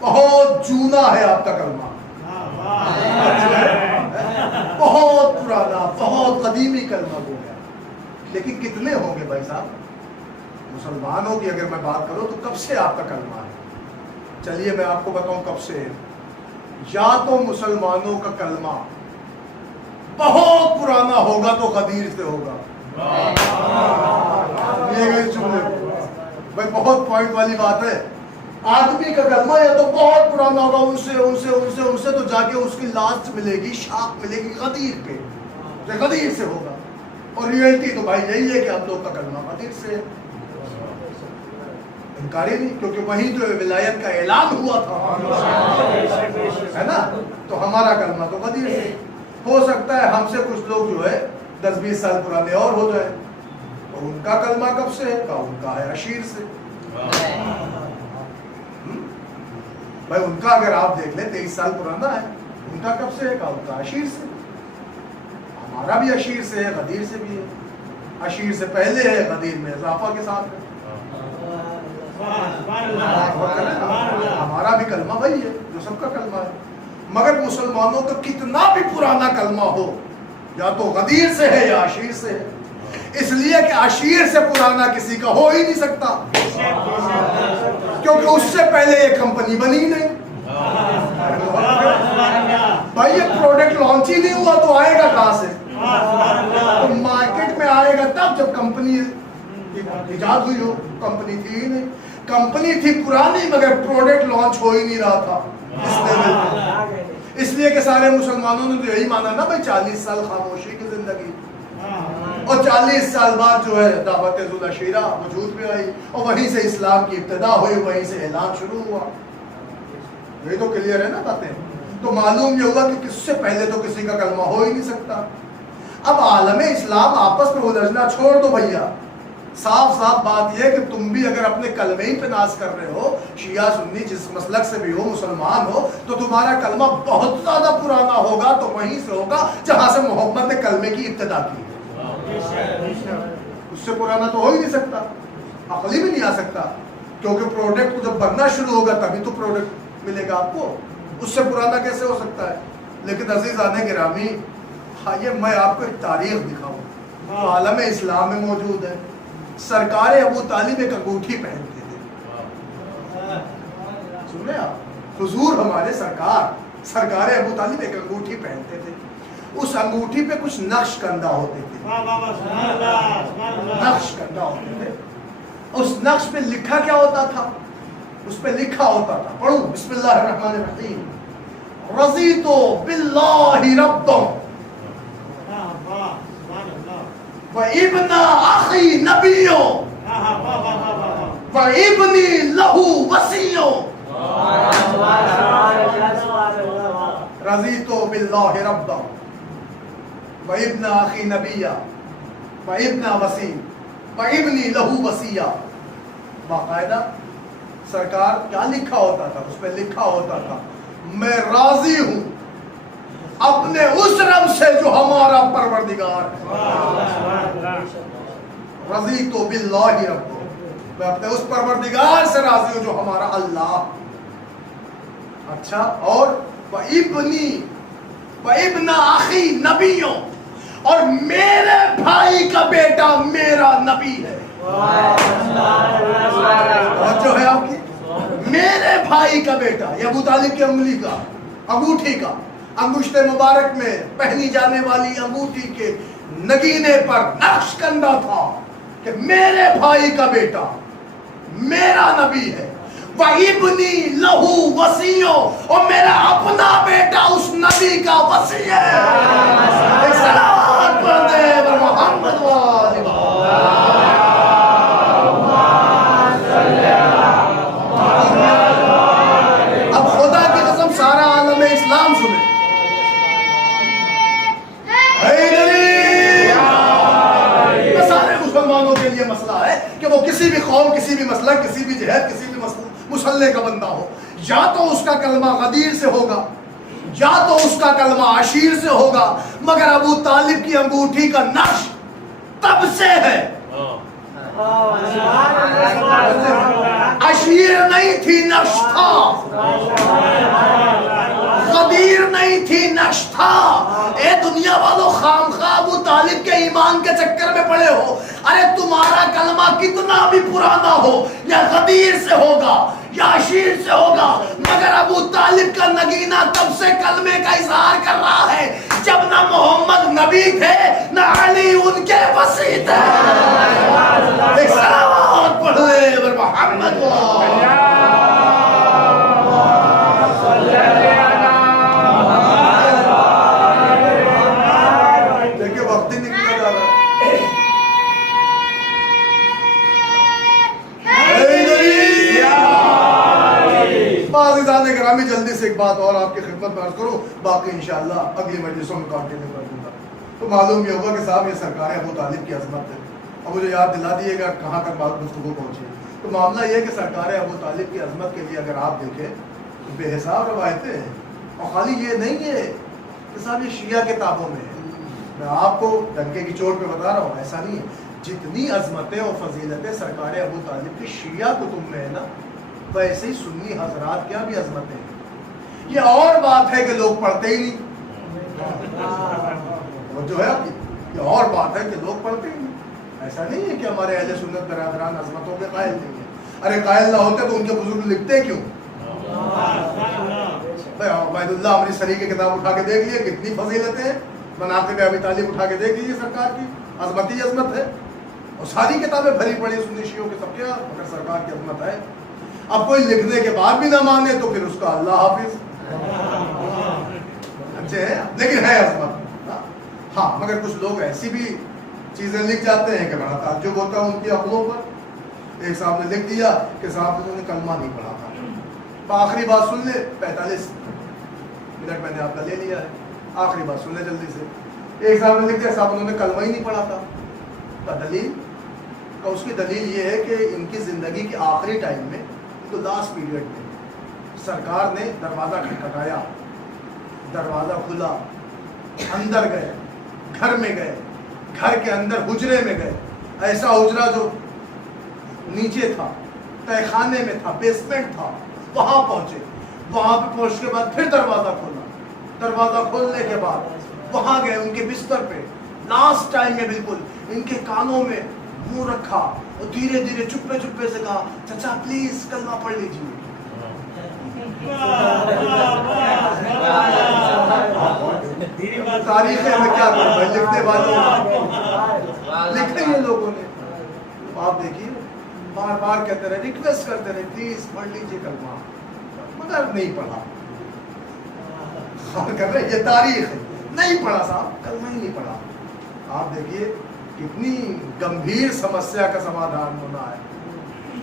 بہت جونا ہے آپ کا کلمہ، بہت پرانا، بہت قدیمی کلمہ گو ہے، لیکن کتنے ہوں گے بھائی صاحب؟ مسلمانوں کی اگر میں بات کروں تو کب سے آپ کا کلمہ ہے؟ چلیے میں آپ کو بتاؤں کب سے ہے۔ یا تو مسلمانوں کا کلمہ بہت پرانا ہوگا تو غدیر سے ہوگا۔ بھائی بہت پوائنٹ والی بات ہے، آدمی کا کلمہ یا تو بہت پرانا ہوگا، ان سے تو جا کے اس کی لاسٹ ملے گی، شاخ ملے گی غدیر پہ، غدیر سے ہوگا۔ اور ریئلٹی تو بھائی یہی ہے کہ ہم لوگ کا کلمہ غدیر سے ہے، انکاری نہیں، کیونکہ وہیں تو ولایت کا اعلان ہوا تھا، ہے نا؟ تو ہمارا کلمہ تو غدیر سے۔ ہو سکتا ہے ہم سے کچھ لوگ جو ہے 10-20 سال پرانے اور ہو جائے، اور ان کا کلمہ کب سے ہے؟ ان کا ہے عشیر سے۔ بھائی ان کا اگر آپ دیکھ لیں 23 سال پرانا ہے. ان کا کب سے ہے؟ ان کا عشیر سے. ہمارا بھی عشیر سے ہے، غدیر سے بھی ہے. عشیر سے پہلے ہے، غدیر میں اضافہ کے ساتھ ہے. ہمارا بھی کلمہ وہی ہے جو سب کا کلمہ ہے. مگر مسلمانوں کا کتنا بھی پرانا کلمہ ہو، یا تو غدیر سے ہے یا عشیر سے ہے. اس لیے کہ عشیر سے پرانا کسی کا ہو ہی نہیں سکتا، کیونکہ اس سے پہلے یہ کمپنی بنی نہیں. بھائی یہ پروڈکٹ لانچ ہی نہیں ہوا تو آئے گا کہاں سے؟ تو مارکیٹ میں آئے گا تب جب کمپنی ایجاد ہوئی ہو. کمپنی تھی ہی نہیں. کمپنی تھی پرانی مگر پروڈکٹ لانچ ہو ہی نہیں رہا تھا اس لیول. اس لیے کہ سارے مسلمانوں نے تو یہی مانا نا بھائی 40 سال خاموشی کی زندگی، اور 40 سال بعد جو ہے دعوت ذوالعشیرہ وجود میں آئی، اور وہیں سے اسلام کی ابتدا ہوئی، وہیں سے اعلان شروع ہوا. یہی تو کلیئر ہے نا باتیں. تو معلوم یہ ہوا کہ کس سے پہلے تو کسی کا کلمہ ہو ہی نہیں سکتا. اب عالم اسلام آپس میں الجھنا چھوڑ دو بھیا. صاف صاف بات یہ کہ تم بھی اگر اپنے کلمے ہی پہ ناز کر رہے ہو، شیعہ سنی جس مسلک سے بھی ہو، مسلمان ہو، تو تمہارا کلمہ بہت زیادہ پرانا ہوگا تو وہیں سے ہوگا جہاں سے محمد نے کلمے کی ابتدا کی. اس سے پرانا تو ہو ہی نہیں سکتا، عقلی بھی نہیں آ سکتا، کیونکہ پروڈکٹ جب بننا شروع ہوگا تبھی تو پروڈکٹ ملے گا آپ کو. اس سے پرانا کیسے ہو سکتا ہے؟ لیکن عزیزان گرامی، یہ میں آپ کو ایک تاریخ دکھاؤں جو عالم اسلام میں موجود ہے. سرکار ابو طالب ایک انگوٹھی پہنتے تھے. سن رہے آپ؟ حضور ہمارے سرکار ابو طالب ایک انگوٹھی پہنتے تھے. اس انگوٹھی پہ کچھ نقش کندہ ہوتے تھے. نقش کندہ ہوتے تھے. اس نقش پہ لکھا کیا ہوتا تھا؟ اس پہ لکھا ہوتا تھا، پڑھو بسم اللہ الرحمن الرحیم، رضیت باللہ ربا وابن اخی نبی وابنی لہو وصی. رضیت باللہ ربا وابن اخی نبی وابن وصی وابنی لہو وصی. باقاعدہ سرکار کیا لکھا ہوتا تھا؟ اس پہ لکھا ہوتا تھا میں راضی ہوں اپنے اس رب سے جو ہمارا پروردگار ہے. رضیت باللہ رب، میں اپنے اس پروردگار سے راضی ہوں جو ہمارا اللہ. اچھا، اور وابن اخی نبی، اور میرے بھائی کا بیٹا میرا نبی ہے. جو ہے آپ کی میرے بھائی کا بیٹا، یہ ابو طالب کی انگلی کا، انگوٹھی کا، انگشت مبارک میں پہنی جانے والی انگوٹھی کے نگینے پر نقش کندہ تھا کہ میرے بھائی کا بیٹا میرا نبی ہے. وَإِبْنِي لَهُ وَصِيٌّ، اور میرا اپنا بیٹا اس نبی کا وصی ہے. ایک صلوات پڑھ دے بر محمد وآل محمد. اب خدا کی قسم سارا عالم اسلام سنے، سارے مسلمانوں کے لیے مسئلہ ہے کہ وہ کسی بھی قوم، کسی بھی مسلک، کسی بھی جہت، کسی بھی مسلح کا بندہ ہو، یا تو اس کا کلمہ غدیر سے ہوگا یا تو اس کا کلمہ عشیر سے ہوگا، مگر ابو طالب کی انگوٹھی کا نقش تب سے ہے. عشیر نہیں تھی، نقش تھا. غدیر نہیں تھی، نقش تھا. اے دنیا والوں، خامخواہ ابو طالب کے ایمان کے چکر میں پڑے ہو. ارے تمہارا کلمہ کتنا بھی پرانا ہو، یا غدیر سے ہوگا یا عشیر سے ہوگا، مگر ابو طالب کا نگینہ تب سے کلمے کا اظہار کر رہا ہے جب نہ محمد نبی تھے نہ علی ان کے وصی تھے. ایک صلوات پڑھ لے بر محمد. دیکھیں وقت ہی نکلا جا رہا ہے. عزیزان گرامی، جلدی سے ایک بات اور آپ کی خدمت میں عرض کروں، باقی انشاءاللہ اگلی مجلسوں میں کنٹینیو کر دوں گا. تو معلوم یہ ہوگا کہ صاحب یہ سرکار ابو طالب کی عظمت ہے. اب مجھے یاد دلا دیے گا کہاں تک بات گفتگو پہنچی. تو معاملہ یہ ہے کہ سرکار ابو طالب کی عظمت کے لیے اگر آپ دیکھیں بے حساب روایتیں ہیں، اور خالی یہ نہیں ہے کہ صاحب یہ شیعہ کتابوں میں ہے، میں آپ کو ڈنکے کی چوٹ پہ بتا رہا ہوں، ایسا نہیں ہے. جتنی عظمتیں اور فضیلتیں سرکار ابو طالب کی شیعہ کتب میں ہے نا، ویسے ہی سنی حضرات کیا بھی عظمتیں ہیں. یہ اور بات ہے کہ لوگ پڑھتے ہی نہیں، وہ جو ہے یہ اور بات ہے کہ لوگ پڑھتے ہی نہیں. ایسا نہیں ہے کہ ہمارے اہل سنت برادران عظمتوں کے قائل نہیں ہیں. ارے قائل نہ ہوتے تو ان کے بزرگ لکھتے کیوں؟ عبید اللہ امرتسری کی کتاب اٹھا کے دیکھ لیے، کتنی فضیلتیں ہیں. مناقب ابی طالب اٹھا کے دیکھ لیجیے، سرکار کی عظمت ہی عظمت ہے، اور ساری کتابیں بھری پڑی سنی شیعوں کے سب کے، مگر سرکار کی عظمت ہے. اب کوئی لکھنے کے بعد بھی نہ مانے تو پھر اس کا اللہ حافظ. اچھے ہیں لیکن ہے عظمت. ہاں مگر کچھ لوگ ایسی بھی چیزیں لکھ جاتے ہیں کہ بڑا تعجب ہوتا ہے ان کی عقلوں پر. ایک صاحب نے لکھ دیا کہ صاحب انہوں نے کلمہ نہیں پڑھا تھا. آخری بات سن لے، 45 منٹ میں نے آپ کا لے لیا ہے، آخری بات سن لے جلدی سے. ایک صاحب نے لکھ دیا صاحب انہوں نے کلمہ ہی نہیں پڑھا تھا. دلیل کا اس کی دلیل یہ ہے کہ ان کی زندگی کے آخری ٹائم میں، تو لاسٹ پیریڈ میں سرکار نے دروازہ کھٹکھٹایا، دروازہ کھلا، اندر گئے، گھر میں گئے، گھر کے اندر حجرے میں گئے، ایسا حجرہ جو نیچے تھا، تہ خانے میں تھا، بیسمنٹ تھا، وہاں پہنچے. وہاں پہ پہنچ کے بعد پھر دروازہ کھولا، دروازہ کھولنے کے بعد وہاں گئے ان کے بستر پہ، لاسٹ ٹائم میں بالکل ان کے کانوں میں منہ رکھا اور دھیرے دھیرے چپے چپے سے کہا چچا پلیز کلمہ پڑھ لیجیے. تاریخیں میں کیا کروں بھائی، لکھنے والوں لکھے ہیں لوگوں نے. آپ دیکھیے بار بار کہتے رہے، ریکویسٹ کرتے رہے پلیز پڑھ لیجیے کلمہ، مگر نہیں پڑھا. کر رہے یہ تاریخ ہے، نہیں پڑھا صاحب، کلمہ ہی نہیں پڑھا. آپ دیکھیے کتنی گمبھیر سمسیا کا سمادھان ہونا ہے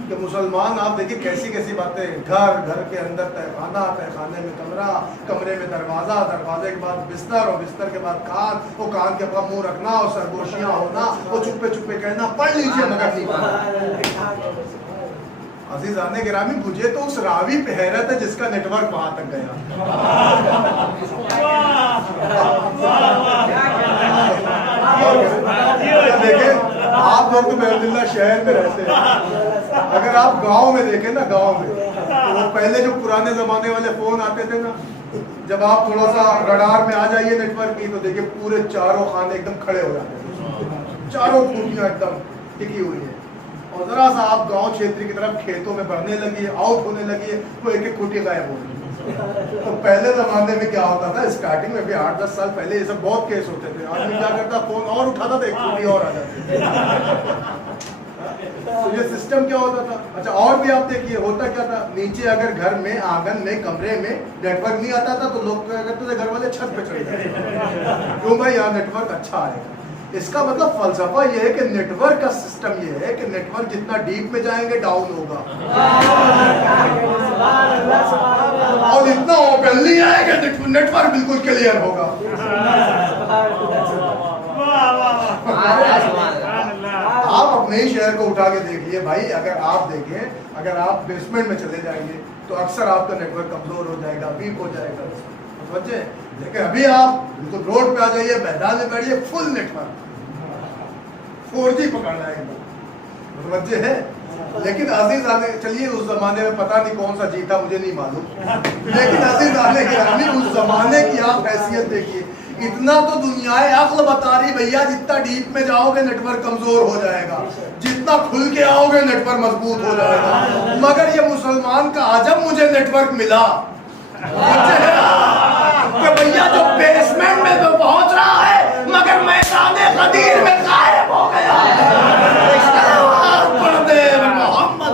کہ مسلمان، آپ دیکھیے کیسی کیسی باتیں، گھر کے اندر تہ خانہ، تہ خانے میں کمرہ، کمرے میں دروازہ، دروازے کے بعد بستر، اور بستر کے بعد کان، وہ کان کے پاس منہ رکھنا اور سرگوشیاں ہونا، وہ چپے چپے کہنا پڑھ لیجیے مگر نہیں پڑھا. عزیزان گرامی مجھے تو اس راوی پہ حیرت ہے جس کا نیٹ ورک وہاں تک گیا. دیکھیں آپ لوگ تو بحمد اللہ شہر میں رہتے ہیں، اگر آپ گاؤں میں دیکھیں نا، گاؤں میں وہ پہلے جو پرانے زمانے والے فون آتے تھے نا، جب آپ تھوڑا سا رڈار میں آ جائیے نیٹ ورک کی تو دیکھیے پورے چاروں خانے ایک دم کھڑے ہو جاتے ہیں، چاروں کھوٹیاں ایک دم ٹکی ہوئی ہیں. اور ذرا سا آپ گاؤں چھیتر کی طرف کھیتوں میں بڑھنے لگیے، آؤٹ ہونے لگیے، وہ ایک ایک کھوٹی غائب ہو گئی. تو پہلے زمانے میں کیا ہوتا تھا، اسٹارٹنگ میں بھی 8-10 سال پہلے یہ سب بہت کیس ہوتے تھے. آدمی کیا کرتا، فون اور اٹھاتا تھا، ایک کھوٹی اور آ جاتی. تو یہ سسٹم کیا ہوتا تھا. اچھا اور بھی آپ دیکھیے ہوتا کیا تھا، نیچے اگر گھر میں، آنگن میں، کمرے میں نیٹ ورک نہیں آتا تھا تو لوگ کیا کرتے تھے، گھر والے چھت پہ چڑھ جاتے تھے، کیوں بھائی یہاں نیٹ ورک اچھا آئے گا. اس کا مطلب فلسفہ یہ ہے کہ نیٹ ورک کا سسٹم یہ ہے کہ نیٹ ورک جتنا ڈیپ میں جائیں گے ڈاؤن ہوگا، اور اتنا اوپنلی آئے کہ نیٹ ورک بالکل کلیئر ہوگا. آپ اپنے ہی شہر کو اٹھا کے دیکھیے بھائی، اگر آپ دیکھیں، اگر آپ بیسمنٹ میں چلے جائیں گے تو اکثر آپ کا نیٹ ورک کمزور ہو جائے گا، ویک ہو جائے گا. سمجھے؟ لیکن ابھی آپ بالکل روڈ پہ آ جائیے، میدان میں بیٹھیے، فل نیٹ ورک 4G پکڑ رہا ہے، متوجہ ہے. لیکن عزیز آنے چلیے اس زمانے میں پتہ نہیں کون سا جیتا، مجھے نہیں معلوم، لیکن عزیز آنے گرامی اس زمانے کی آپ حیثیت دیکھیے. اتنا تو دنیا عقل بتا رہی بھیا، جتنا ڈیپ میں جاؤ گے نیٹ ورک کمزور ہو جائے گا، جتنا کھل کے آؤ گے نیٹ ورک مضبوط ہو جائے گا. مگر یہ مسلمان کا عجب مجھے نیٹ ورک ملا کہ بھیا جو بیسمنٹ میں تو پہنچ رہا ہے مگر میدان غدیر میں غائب ہو گیا. محمد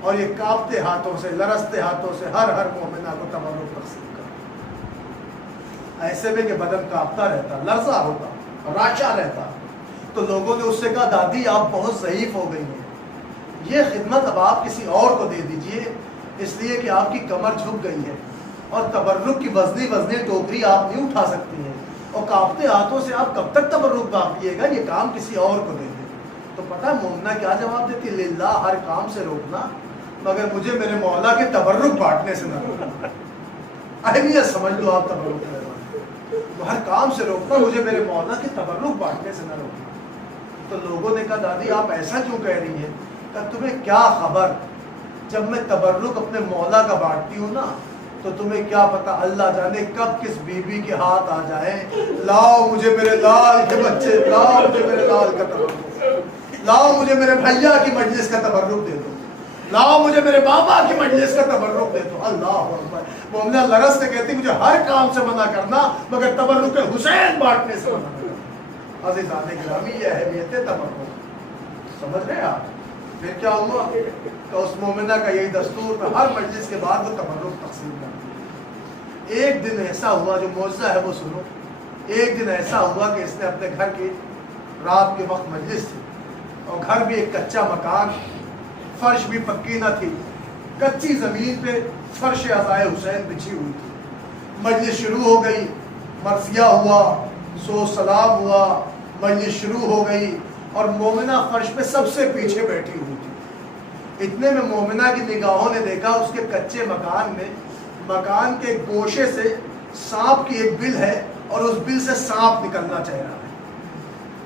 اور یہ کانپتے ہاتھوں سے لرزتے ہاتھوں سے ہر مومنہ کو تبرک تقسیم کر، ایسے میں کہ بدن کانپتا رہتا، لرزا ہوتا، راشا رہتا. تو لوگوں نے اس سے کہا دادی آپ بہت ضعیف ہو گئی ہیں، یہ خدمت اب آپ کسی اور کو دے دیجئے، اس لیے کہ آپ کی کمر جھک گئی ہے اور تبرک کی وزنی ٹوکری آپ نہیں اٹھا سکتی ہیں، اور کانپتے ہاتھوں سے آپ کب تک تبرک بانٹیے گا، یہ کام کسی اور کو دے دیں. تو پتہ مومنہ کیا جواب دیتی؟ للہ ہر کام سے روکنا، مگر مجھے میرے مولا کے تبرک بانٹنے سے نہ روکنا. اہمیت سمجھ لو آپ تبرک کرنے، تو ہر کام سے روکنا، مجھے میرے مولا کے تبرک بانٹنے سے نہ روکنا. تو لوگوں نے کہا دادی آپ ایسا کیوں کہہ رہی ہیں؟ کہ تمہیں کیا خبر، جب میں تبرک اپنے مولا کا بانٹتی ہوں نا تو تمہیں کیا پتا اللہ جانے کب کس بیوی کے ہاتھ آ جائیں، لاؤ مجھے میرے لال کے بچے، لاؤ مجھے میرے لال کا تبرک، لاؤ مجھے میرے بھیا کی مجلس کا تبرک دے دو، لاؤ مجھے میرے بابا کی مجلس کا تبرک دے دو. اللہ اکبر. مومنہ لرز سے کہتی مجھے ہر کام سے منع کرنا مگر تبرک حسین بانٹنے سے منع کرنا. عزیزان گرامی یہ اہمیت ہے تبرک، سمجھ رہے ہیں آپ؟ پھر کیا ہوا کہ اس مومنہ کا یہی دستور تھا، ہر مجلس کے بعد وہ تبرک تقسیم کرتی. ایک دن ایسا ہوا، جو معجزہ ہے وہ سنو. ایک دن ایسا ہوا کہ اس نے اپنے گھر کی رات کے وقت مجلس تھی، اور گھر بھی ایک کچا مکان، فرش بھی پکی نہ تھی، کچی زمین پہ فرش عزائے حسین بچھی ہوئی تھی. مجلس شروع ہو گئی، مرثیہ ہوا، سو سلام ہوا، مجلس شروع ہو گئی، اور مومنہ فرش پہ سب سے پیچھے بیٹھی ہوئی تھی. اتنے میں مومنہ کی نگاہوں نے دیکھا اس کے کچے مکان میں، مکان کے گوشے سے سانپ کی ایک بل ہے اور اس بل سے سانپ نکلنا چاہ رہا ہے.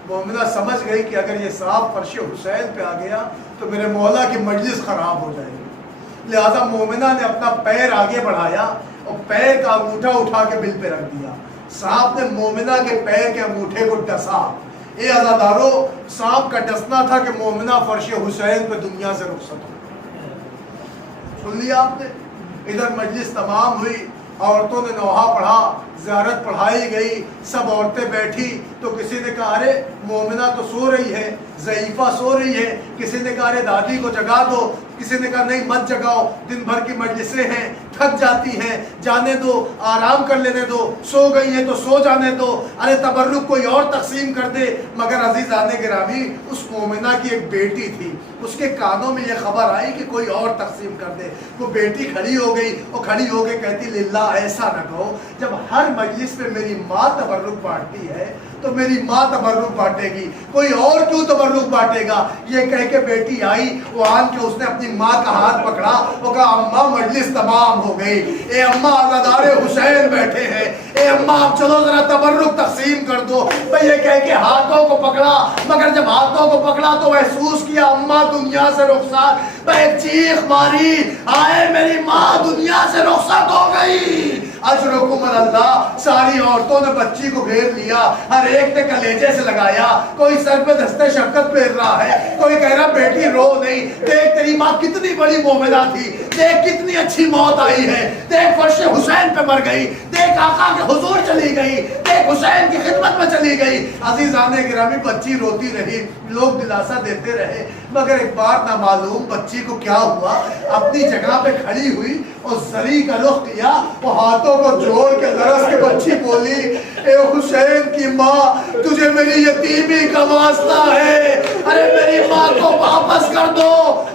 مومنہ سمجھ گئی کہ اگر یہ سانپ فرش حسین پہ آ گیا تو میرے مولا کی مجلس خراب ہو جائے گی. لہذا مومنہ نے اپنا پیر آگے بڑھایا اور پیر کا انگوٹھا اٹھا کے بل پہ رکھ دیا. سانپ نے مومنہ کے پیر کے انگوٹھے کو ڈسا. اے عزادارو، سانپ کا ڈسنا تھا کہ مومنہ فرش حسین پہ دنیا سے رخصت ہو. سن لیا آپ نے؟ ادھر مجلس تمام ہوئی، عورتوں نے نوحہ پڑھا، زیارت پڑھائی گئی، سب عورتیں بیٹھی. تو کسی نے کہا ارے مومنہ تو سو رہی ہے، ضعیفہ سو رہی ہے. کسی نے کہا ارے دادی کو جگا دو. کسی نے کہا نہیں مت جگاؤ، دن بھر کی مجلسیں ہیں، تھک جاتی ہیں، جانے دو، آرام کر لینے دو، سو گئی ہیں تو سو جانے دو، ارے تبرک کوئی اور تقسیم کر دے. مگر عزیزان گرامی، اس مومنہ کی ایک بیٹی تھی، اس کے کانوں میں یہ خبر آئی کہ کوئی اور تقسیم کر دے. وہ بیٹی کھڑی ہو گئی، اور کھڑی ہو کے کہتی للہ ایسا نہ کہو، جب ہر مجلس میں میری ماں تبرک بانٹتی ہے تو میری ماں تبرک بانٹے گی، کوئی اور کیوں تبرک بانٹے گا؟ یہ کہہ کے بیٹی آئی، وہ آن کے اس نے اپنی ماں کا ہاتھ پکڑا، وہ کہا اماں مجلس تمام ہو گئی، اے اماں عزادار حسین بیٹھے ہیں، اے اماں اب چلو ذرا تبرک تقسیم کر دو. بھئی یہ کہہ کے ہاتھوں کو پکڑا، مگر جب ہاتھوں کو پکڑا تو محسوس کیا اماں دنیا سے رخصت. بھئی چیخ ماری، آئے میری ماں دنیا سے رخصت ہو گئی. اجرکم اللہ. ساری عورتوں نے بچی کو گھیر لیا، ہر ایک نے کلیجے سے لگایا، کوئی سر پہ دستے شفقت پھیر رہا ہے، کوئی کہہ رہا بیٹی رو نہیں، دیکھ تیری ماں کتنی بڑی مومنہ تھی، دیکھ کتنی اچھی موت آئی ہے، دیکھ فرش حسین پہ مر گئی، دیکھ آقا کے حضور چلی گئی، دیکھ حسین کی خدمت میں چلی گئی. عزیزان گرامی بچی روتی رہی، لوگ دلاسا دیتے رہے، مگر ایک بار نہ معلوم بچی کو کیا ہوا، اپنی جگہ پہ کھڑی ہوئی اور زری کا رخ کیا، وہ ہاتھوں کو جوڑ کے لرز کے بچی بولی اے حسین کی ماں تجھے میری یتیمی کا واسطہ ہے، ارے میری ماں کو واپس کر دو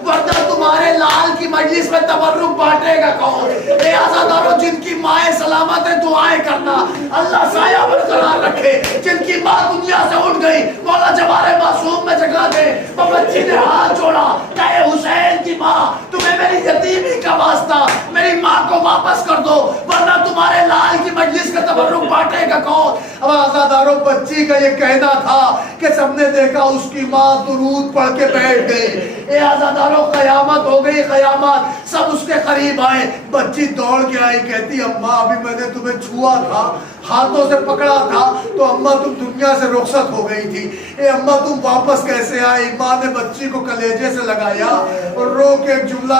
ورنہ تمہارے لال کی مجلس میں تبرک بانٹے گا کون؟ اے عزادارو جن کی مائیں سلامت ہیں دعائیں کرنا، اللہ سایہ برقرار رکھے. جن کی ماں دنیا سے اٹھ گئی مولا جوار معصوم میں جگہ دے. وہ بچی نے ہاتھ جوڑا کہ اے حسین کی ماں تمہیں میری یتیمی کا واسطہ میری ماں کو واپس کر دو ورنہ تمہارے لال کی مجلس کا تبرک بانٹے گا کون؟ اب عزادارو بچی کا یہ کہنا تھا کہ سب نے دیکھا اس کی ماں درود پڑھ کے بیٹھ گئی. اے عزادارو قیامت ہو گئی، قیامت. سب اس کے قریب آئے، بچی دوڑ کے آئی، کہتی اماں ابھی میں نے تمہیں چھوا تھا، ہاتھوں سے پکڑا تھا تو اماں تم دنیا سے رخصت ہو گئی تھی. اے اماں تم واپس کیسے آئی؟ ماں نے بچی کو کلیجے سے لگایا اور رو کے ایک جملہ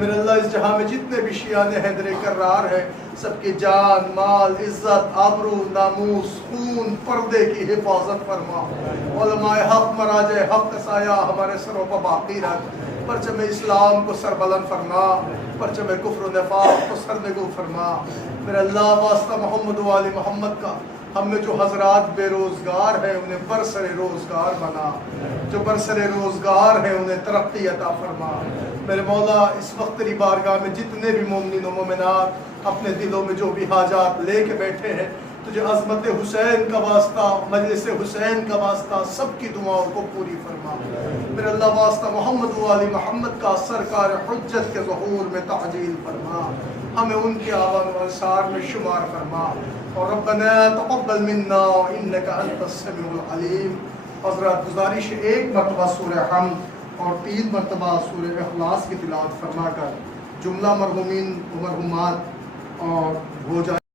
میرے اللہ اس جہاں میں جتنے بھی شیعان حیدر کرار ہیں سب کی جان مال عزت آبرو ناموس خون پردے کی حفاظت فرما، علماء حق مراجع حق کا سایہ ہمارے سروں پر باقی رکھ، پرچم اسلام کو سربلند فرما، پرچم کفر و نفاق کو سرنگو فرما۔ میرے اللہ واسطہ محمد و آل محمد کا ہم میں جو حضرات بے روزگار ہیں انہیں برسر روزگار بنا، جو برسر روزگار ہیں انہیں ترقی عطا فرما۔ میرے مولا اس وقت تیری بارگاہ میں جتنے بھی مومنین و مومنات اپنے دلوں میں جو بھی حاجات لے کے بیٹھے ہیں، تجھے عظمت حسین کا واسطہ مجلس حسین کا واسطہ سب کی دعاؤں کو پوری فرما۔ میرے اللہ واسطہ محمد و آل محمد کا سرکار حجت کے ظہور میں تعجیل فرما، ہمیں ان کے آوان و انصار میں شمار فرما۔ اور ربنا تقبل منا انک انت السمیع العلیم۔ حضرات گزارش ہے ایک مرتبہ سورہ حمد اور 3 مرتبہ سورہ اخلاص کی تلاوت فرما کر جملہ مرحومین و مرحومات اور ہو جائے۔